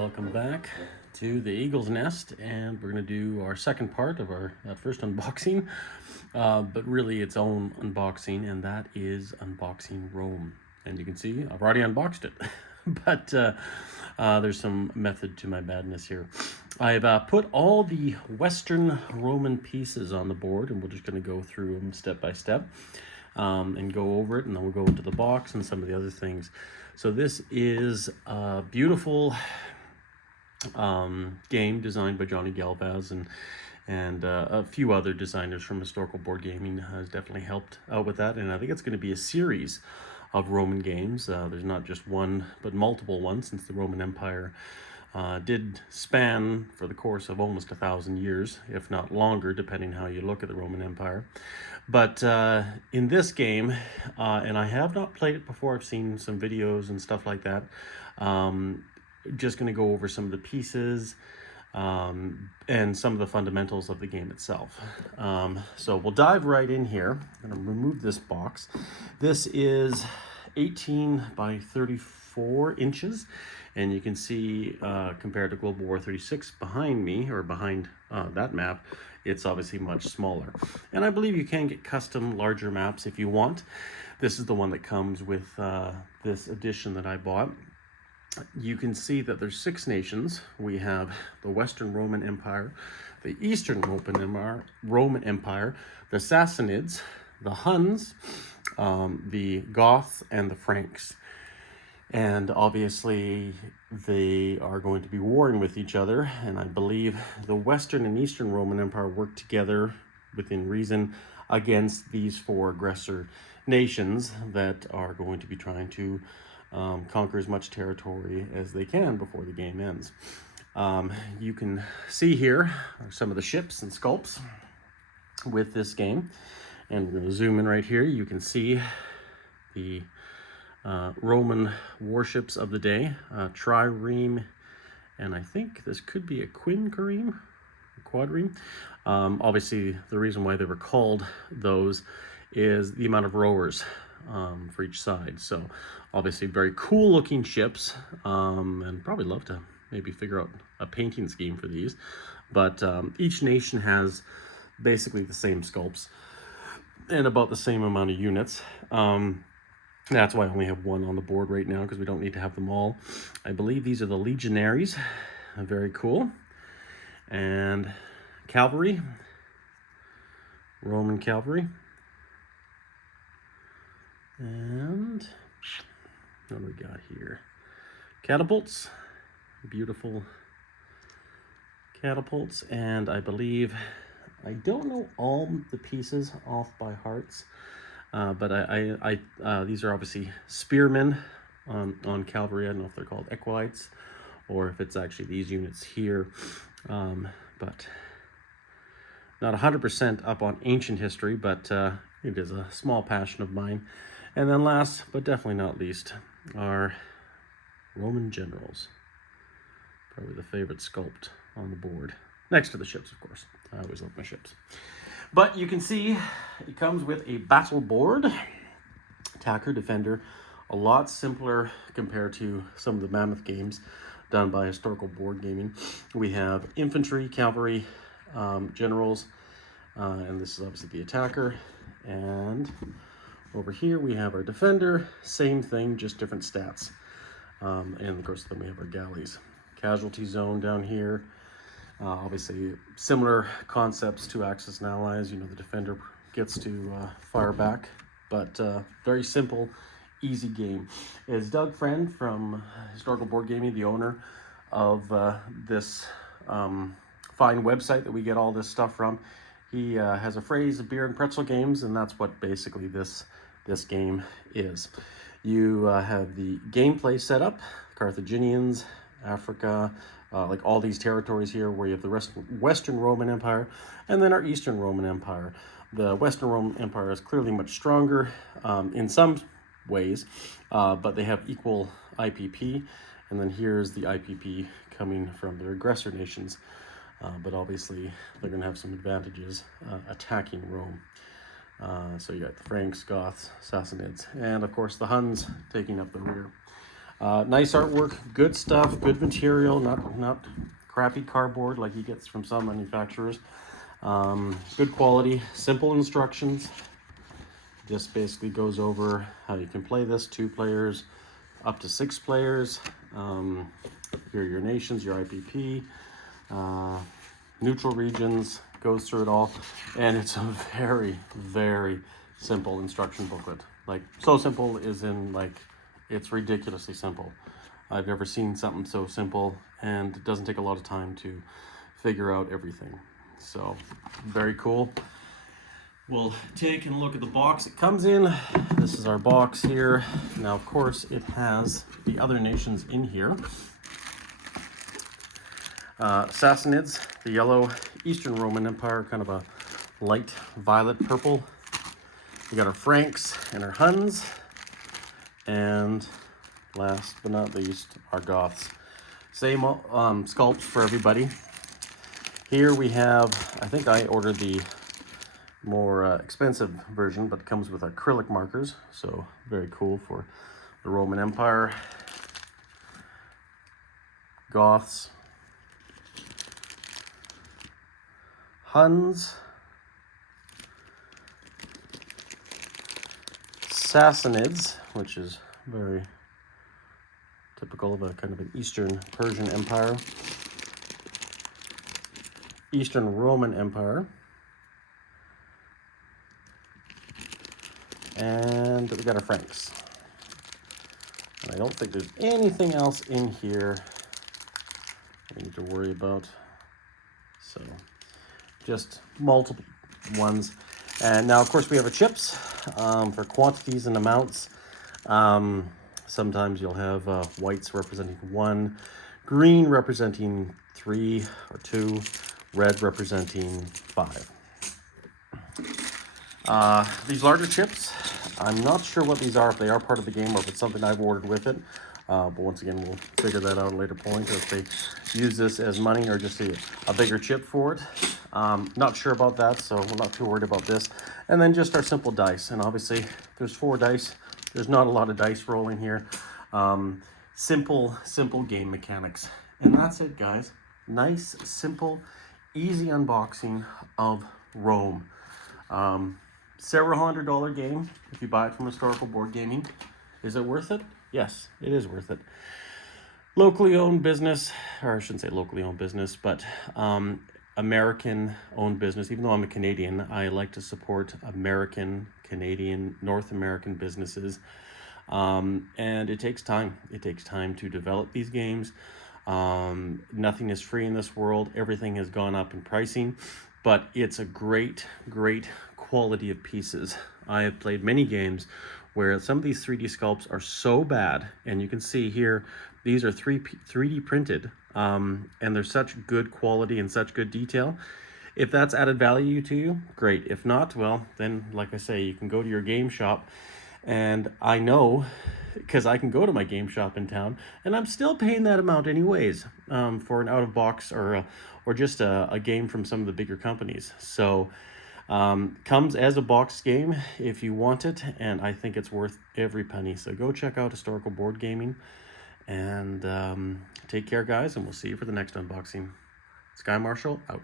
welcome back to the Eagle's Nest, and we're going to do our second part of our first unboxing, but really its own unboxing, and that is unboxing Rome. And you can see I've already unboxed it, but there's some method to my madness here. I've put all the Western Roman pieces on the board, and we're just going to go through them step by step and go over it, and then we'll go into the box and some of the other things. So this is a beautiful game designed by Johnny Galvez, and a few other designers from Historical Board Gaming has definitely helped out with that. And I think it's going to be a series of Roman games. There's not just one, but multiple ones, since the Roman Empire did span for the course of almost 1,000 years, if not longer, depending how you look at the Roman Empire. But in this game, and I have not played it before, I've seen some videos and stuff like that. Just going to go over some of the pieces and some of the fundamentals of the game itself. So we'll dive right in here. I'm going to remove this box. This is 18 by 34 inches. And you can see, compared to Global War 36 behind me, or behind that map, it's obviously much smaller. And I believe you can get custom larger maps if you want. This is the one that comes with this edition that I bought. You can see that there's 6 nations. We have the Western Roman Empire, the Eastern Roman Empire, the Sassanids, the Huns, the Goths, and the Franks. And obviously they are going to be warring with each other, and I believe the Western and Eastern Roman Empire work together within reason against these 4 aggressor nations that are going to be trying to conquer as much territory as they can before the game ends. You can see here are some of the ships and sculpts with this game, and we're going to zoom in right here. You can see the Roman warships of the day, trireme, and I think this could be a quinquereme, quadreme. Obviously, the reason why they were called those is the amount of rowers for each side. So obviously very cool looking ships, and probably love to maybe figure out a painting scheme for these. But each nation has basically the same sculpts and about the same amount of units. That's why I only have one on the board right now, because we don't need to have them all. I believe these are the legionaries. Very cool. And cavalry. Roman cavalry. And what do we got here? Catapults. Beautiful catapults. And I believe, I don't know all the pieces off by hearts. But these are obviously spearmen on cavalry. I don't know if they're called equites or if it's actually these units here. But not 100% up on ancient history, but it is a small passion of mine. And then last, but definitely not least, are Roman generals. Probably the favorite sculpt on the board. Next to the ships, of course. I always love my ships. But you can see it comes with a battle board, attacker, defender, a lot simpler compared to some of the mammoth games done by Historical Board Gaming. We have infantry, cavalry, generals, and this is obviously the attacker. And over here we have our defender, same thing, just different stats. And of course then we have our galleys. Casualty zone down here. Obviously, similar concepts to Axis and Allies. You know, the defender gets to fire back, but very simple, easy game. Is Doug Friend from Historical Board Gaming, the owner of this fine website that we get all this stuff from. He has a phrase, beer and pretzel games, and that's what basically this game is. You have the gameplay setup, Carthaginians, Africa, like all these territories here where you have the Western Roman Empire and then our Eastern Roman Empire. The Western Roman Empire is clearly much stronger in some ways, but they have equal IPP. And then here's the IPP coming from their aggressor nations. But obviously they're going to have some advantages attacking Rome. So you got the Franks, Goths, Sassanids, and of course the Huns taking up the rear. Nice artwork, good stuff, good material, not crappy cardboard like you get from some manufacturers. Good quality, simple instructions. Just basically goes over how you can play this, 2 players, up to 6 players. Here are your nations, your IPP, neutral regions, goes through it all. And it's a very, very simple instruction booklet. Like, so simple is in, like, it's ridiculously simple. I've never seen something so simple, and it doesn't take a lot of time to figure out everything. So, very cool. We'll take and look at the box it comes in. This is our box here. Now, of course, it has the other nations in here. Sassanids, the yellow, Eastern Roman Empire, kind of a light violet purple. We got our Franks and our Huns. And last but not least, our Goths. Same sculpts for everybody. Here we have, I think I ordered the more expensive version, but it comes with acrylic markers, so very cool for the Roman Empire. Goths, Huns, Sassanids, which is very typical of a kind of an Eastern Persian Empire, Eastern Roman Empire, and we got our Franks. And I don't think there's anything else in here we need to worry about. So just multiple ones. And now, of course, we have our chips for quantities and amounts. Sometimes you'll have whites representing 1, green representing 3 or 2, red representing 5. These larger chips, I'm not sure what these are, if they are part of the game or if it's something I've ordered with it. But once again, we'll figure that out at a later point, or if they use this as money or just a bigger chip for it. Not sure about that, so we're not too worried about this. And then just our simple dice. And obviously, there's 4 dice. There's not a lot of dice rolling here. Simple game mechanics. And that's it, guys. Nice, simple, easy unboxing of Rome. Several $100 game if you buy it from Historical Board Gaming. Is it worth it? Yes, it is worth it. Locally owned business, or I shouldn't say locally owned business, but American owned business. Even though I'm a Canadian, I like to support American, Canadian, North American businesses. And it takes time. It takes time to develop these games. Nothing is free in this world. Everything has gone up in pricing, but it's a great quality of pieces. I have played many games where some of these 3D sculpts are so bad, and you can see here, these are 3D printed, and they're such good quality and such good detail. If that's added value to you, great. If not, well, then, like I say, you can go to your game shop, and I know, because I can go to my game shop in town, and I'm still paying that amount anyways, for an out-of-box or just a game from some of the bigger companies. So, comes as a boxed game if you want it, and I think it's worth every penny. So go check out Historical Board Gaming, and take care, guys, and we'll see you for the next unboxing. Sky Marshall, out.